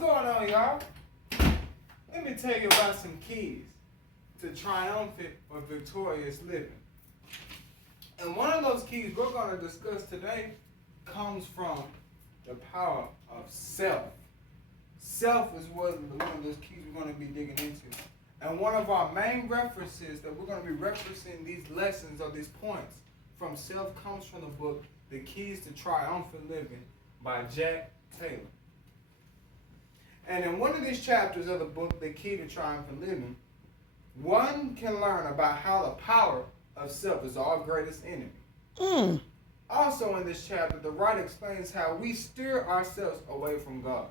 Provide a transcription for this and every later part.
going on, y'all? Let me tell you about some keys to triumphant or victorious living. And one of those keys we're going to discuss today comes from the power of self. Self is one of those keys we're going to be digging into. And one of our main references that we're going to be referencing these lessons or these points from self comes from the book, The Keys to Triumphant Living by Jack Taylor. And in one of these chapters of the book, The Key to Triumphant Living, one can learn about how the power of self is our greatest enemy. Also in this chapter, the writer explains how we steer ourselves away from God.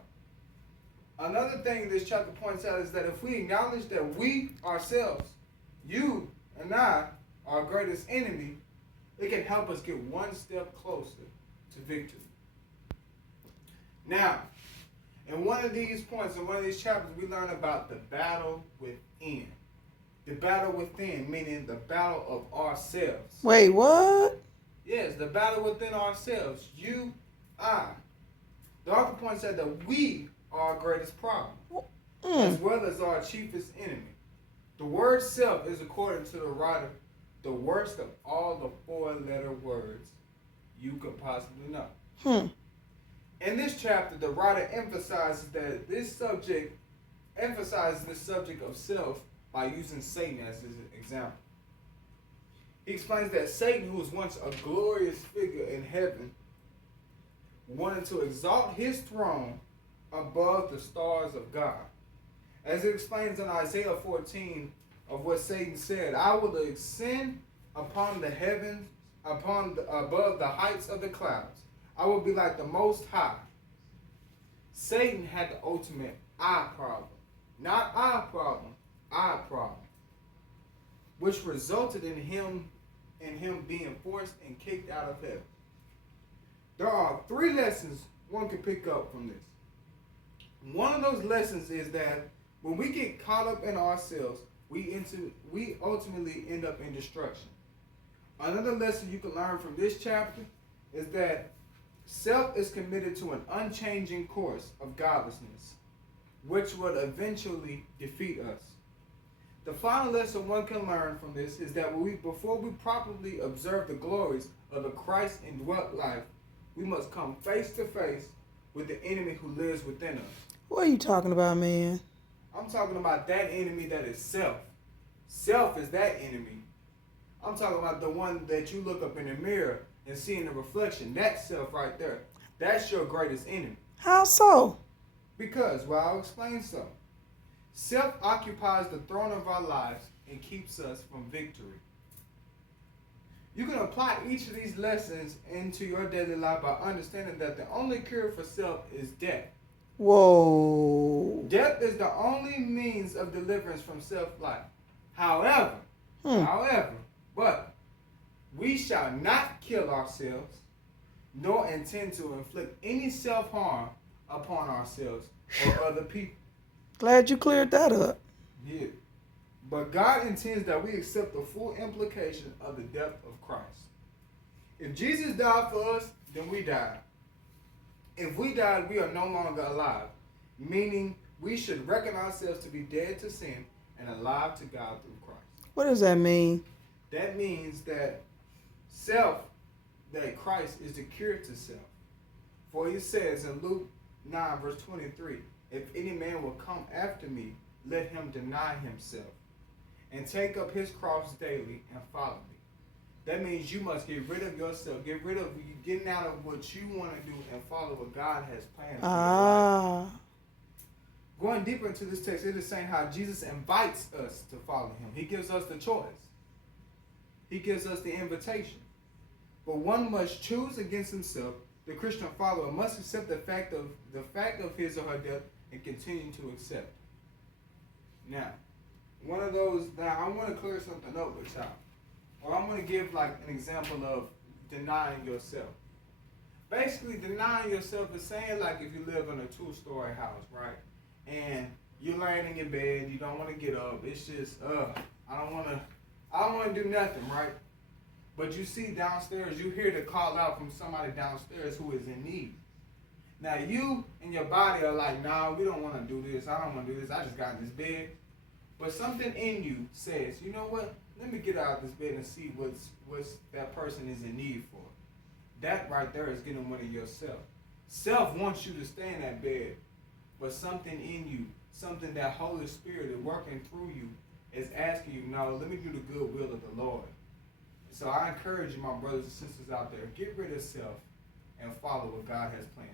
Another thing this chapter points out is that if we acknowledge that we ourselves, you and I, are our greatest enemy, it can help us get one step closer to victory. Now, in one of these points, in one of these chapters, we learn about the battle within. The battle within, meaning the battle of ourselves. Wait, what? Yes, the battle within ourselves. You, I. The author points out that we are our greatest problem, as well as our chiefest enemy. The word self is, according to the writer, the worst of all the four-letter words you could possibly know. In this chapter, the writer emphasizes the subject of self by using Satan as his example. He explains that Satan, who was once a glorious figure in heaven, wanted to exalt his throne above the stars of God. As it explains in Isaiah 14 of what Satan said, I will ascend upon the heavens, above the heights of the clouds. I will be like the Most High. Satan had the ultimate I problem. Not our problem, I problem. Which resulted in him being forced and kicked out of heaven. There are 3 lessons one can pick up from this. One of those lessons is that when we get caught up in ourselves, we ultimately end up in destruction. Another lesson you can learn from this chapter is that self is committed to an unchanging course of godlessness, which would eventually defeat us. The final lesson one can learn from this is that before we properly observe the glories of the Christ-indwelt life, we must come face to face with the enemy who lives within us. What are you talking about, man? I'm talking about that enemy that is self. Self is that enemy. I'm talking about the one that you look up in the mirror and see in the reflection. That self right there. That's your greatest enemy. How so? Because, well, I'll explain so. Self occupies the throne of our lives and keeps us from victory. You can apply each of these lessons into your daily life by understanding that the only cure for self is death. Whoa. Death is the only means of deliverance from self-life. However, but we shall not kill ourselves, nor intend to inflict any self-harm upon ourselves or other people. Glad you cleared that up. Yeah. But God intends that we accept the full implication of the death of Christ. If Jesus died for us, then we died. If we died, we are no longer alive, meaning we should reckon ourselves to be dead to sin and alive to God through Christ. What does that mean? That means that Christ is the cure to self. For he says in Luke 9 verse 23, if any man will come after me, let him deny himself and take up his cross daily and follow me. That means you must get rid of yourself, get rid of getting out of what you want to do and follow what God has planned for your life. Going deeper into this text, it is saying how Jesus invites us to follow him. He gives us the choice. He gives us the invitation. But one must choose against himself. The Christian follower must accept the fact of his or her death and continue to accept it. Now, I want to clear something up with y'all. Or I'm going to give like an example of denying yourself. Basically, denying yourself is saying like if you live in a 2-story house, right? And you're laying in your bed, you don't want to get up. It's just, I don't want to do nothing, right? But you see downstairs, you hear the call out from somebody downstairs who is in need. Now you and your body are like, nah, we don't want to do this. I don't want to do this. I just got in this bed. But something in you says, you know what? Let me get out of this bed and see what's that person is in need for. That right there is getting rid of yourself. Self wants you to stay in that bed, but something in you, something that Holy Spirit is working through you, is asking you, no, let me do the good will of the Lord. So I encourage you, my brothers and sisters out there, get rid of self and follow what God has planned.